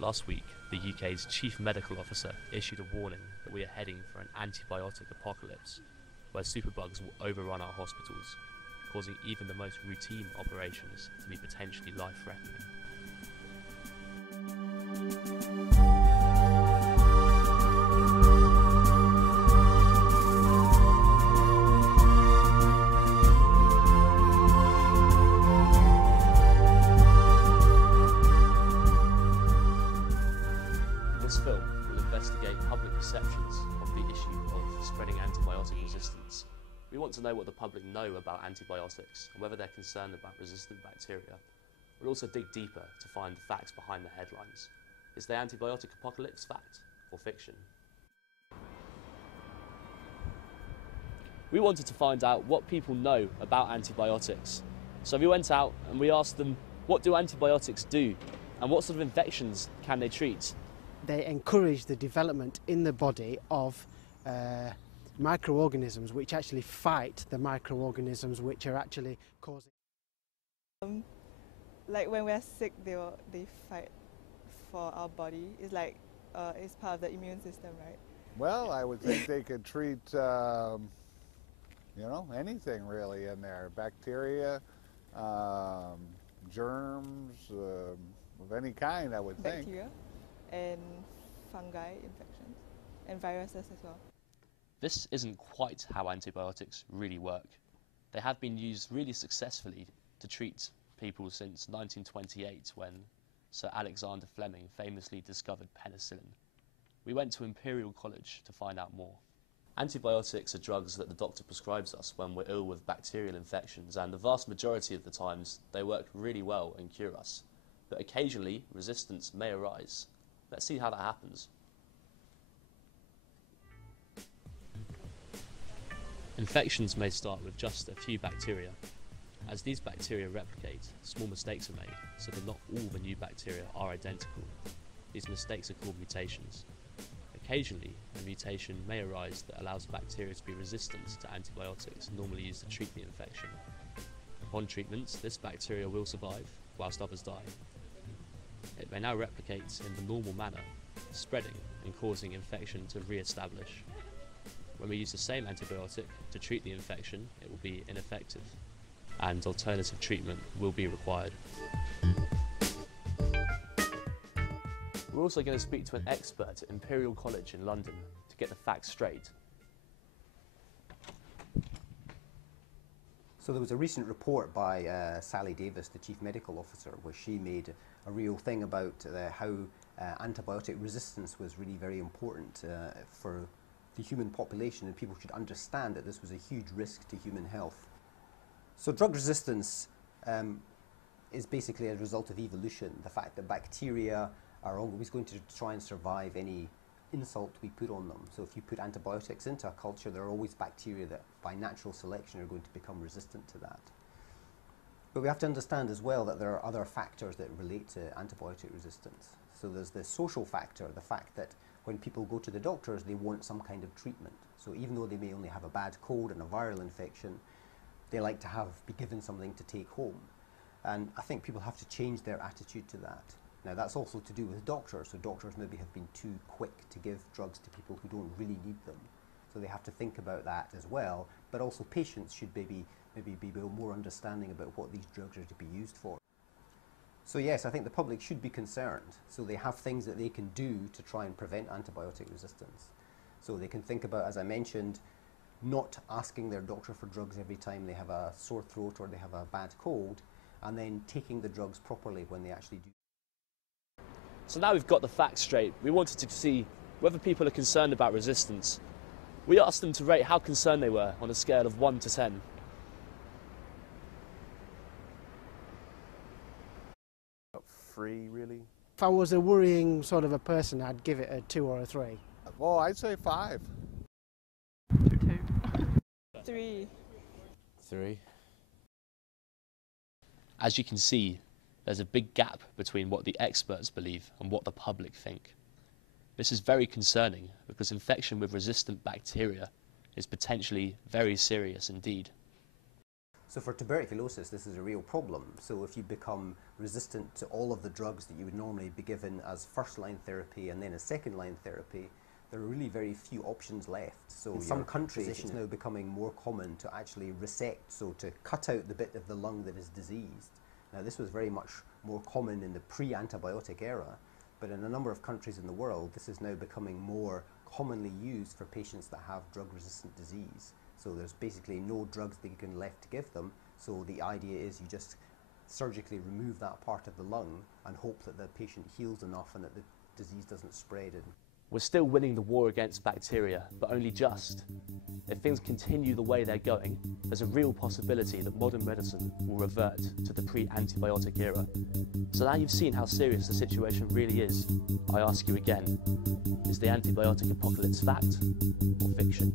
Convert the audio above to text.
Last week, the UK's Chief Medical Officer issued a warning that we are heading for an antibiotic apocalypse, where superbugs will overrun our hospitals, causing even the most routine operations to be potentially life-threatening. This film will investigate public perceptions of the issue of spreading antibiotic resistance. We want to know what the public know about antibiotics and whether they're concerned about resistant bacteria. We'll also dig deeper to find the facts behind the headlines. Is the antibiotic apocalypse fact or fiction? We wanted to find out what people know about antibiotics. So we went out and we asked them, what do antibiotics do and what sort of infections can they treat? They encourage the development in the body of microorganisms which actually fight the microorganisms which are actually causing. Like when we're sick, they fight for our body. It's like it's part of the immune system, right? Well, I would think they could treat, anything really in there. Bacteria, germs, of any kind, I would think. Bacteria and fungi infections and viruses as well. This isn't quite how antibiotics really work. They have been used really successfully to treat people since 1928 when Sir Alexander Fleming famously discovered penicillin. We went to Imperial College to find out more. Antibiotics are drugs that the doctor prescribes us when we're ill with bacterial infections, and the vast majority of the times they work really well and cure us. But occasionally resistance may arise. Let's see how that happens. Infections may start with just a few bacteria. As these bacteria replicate, small mistakes are made, so that not all the new bacteria are identical. These mistakes are called mutations. Occasionally, a mutation may arise that allows bacteria to be resistant to antibiotics normally used to treat the infection. Upon treatment, this bacteria will survive, whilst others die. It may now replicate in the normal manner, spreading and causing infection to re-establish. When we use the same antibiotic to treat the infection, it will be ineffective, and alternative treatment will be required. We're also going to speak to an expert at Imperial College in London to get the facts straight. So there was a recent report by Sally Davis, the Chief Medical Officer, where she made a real thing about how antibiotic resistance was really very important for the human population, and people should understand that this was a huge risk to human health. So drug resistance is basically a result of evolution, the fact that bacteria are always going to try and survive any insult we put on them. So if you put antibiotics into a culture, there are always bacteria that by natural selection are going to become resistant to that. But we have to understand as well that there are other factors that relate to antibiotic resistance. So there's the social factor, the fact that when people go to the doctors, they want some kind of treatment. So even though they may only have a bad cold and a viral infection, they like to be given something to take home. And I think people have to change their attitude to that. Now that's also to do with doctors, so doctors maybe have been too quick to give drugs to people who don't really need them. So they have to think about that as well, but also patients should maybe be more understanding about what these drugs are to be used for. So yes, I think the public should be concerned, so they have things that they can do to try and prevent antibiotic resistance. So they can think about, as I mentioned, not asking their doctor for drugs every time they have a sore throat or they have a bad cold, and then taking the drugs properly when they actually do. So now we've got the facts straight, we wanted to see whether people are concerned about resistance. We asked them to rate how concerned they were on a scale of 1 to 10. About 3, really. If I was a worrying sort of a person, I'd give it a 2 or a 3. Well, I'd say 5. 2. 3. 3. As you can see, there's a big gap between what the experts believe and what the public think. This is very concerning because infection with resistant bacteria is potentially very serious indeed. So for tuberculosis, this is a real problem. So if you become resistant to all of the drugs that you would normally be given as first-line therapy and then as second-line therapy, there are really very few options left. So in some countries, it's now becoming more common to actually resect, so to cut out the bit of the lung that is diseased. Now, this was very much more common in the pre-antibiotic era, but in a number of countries in the world, this is now becoming more commonly used for patients that have drug-resistant disease. So there's basically no drugs that you can left to give them. So the idea is you just surgically remove that part of the lung and hope that the patient heals enough and that the disease doesn't spread. We're still winning the war against bacteria, but only just. If things continue the way they're going, there's a real possibility that modern medicine will revert to the pre-antibiotic era. So now you've seen how serious the situation really is, I ask you again, is the antibiotic apocalypse fact or fiction?